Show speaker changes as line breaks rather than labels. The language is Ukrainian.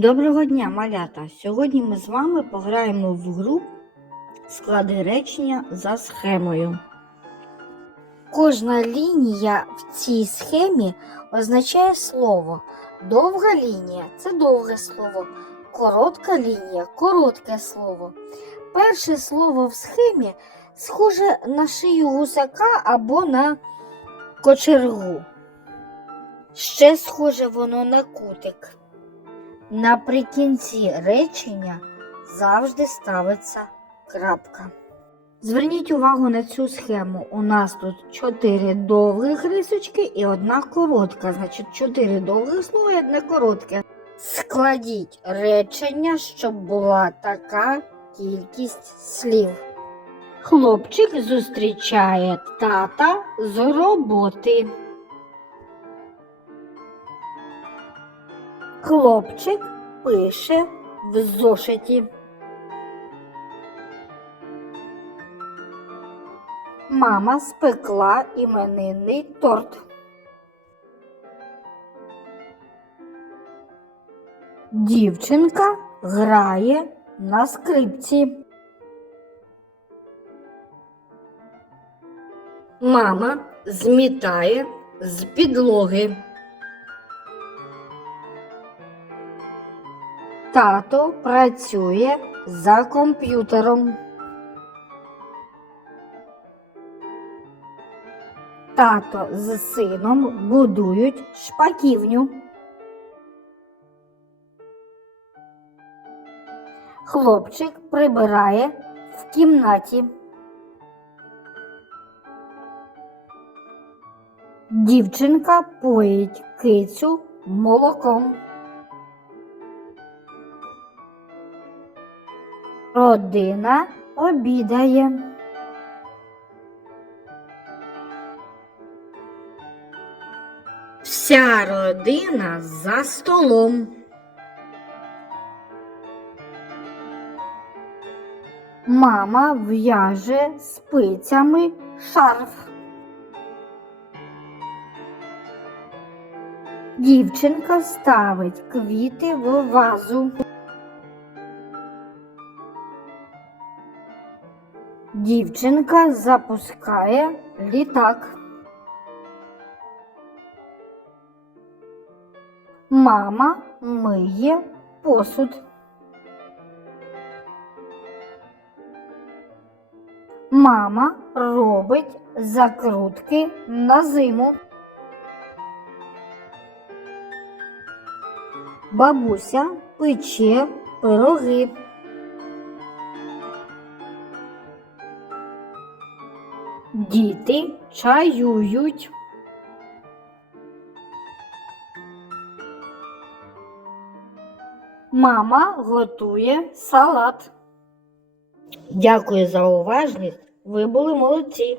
Доброго дня, малята! Сьогодні ми з вами пограємо в гру склади речення за схемою. Кожна лінія в цій схемі означає слово. Довга лінія це довге слово, коротка лінія коротке слово. Перше слово в схемі схоже на шию гусака або на кочергу. Ще схоже воно на кутик. Наприкінці речення завжди ставиться крапка. Зверніть увагу на цю схему. У нас тут чотири довгих рисочки і одна коротка. Значить, чотири довгих слова і одне коротке. Складіть речення, щоб була така кількість слів. Хлопчик зустрічає тата з роботи. Хлопчик пише в зошиті. Мама спекла іменинний торт. Дівчинка грає на скрипці. Мама змітає з підлоги. Тато працює за комп'ютером. Тато з сином будують шпаківню. Хлопчик прибирає в кімнаті. Дівчинка поїть кицю молоком. Родина обідає. Вся родина за столом. Мама в'яже спицями шарф. Дівчинка ставить квіти в вазу. Дівчинка запускає літак. Мама миє посуд. Мама робить закрутки на зиму. Бабуся пече пироги. Діти чаюють. Мама готує салат. Дякую за уважність. Ви були молодці.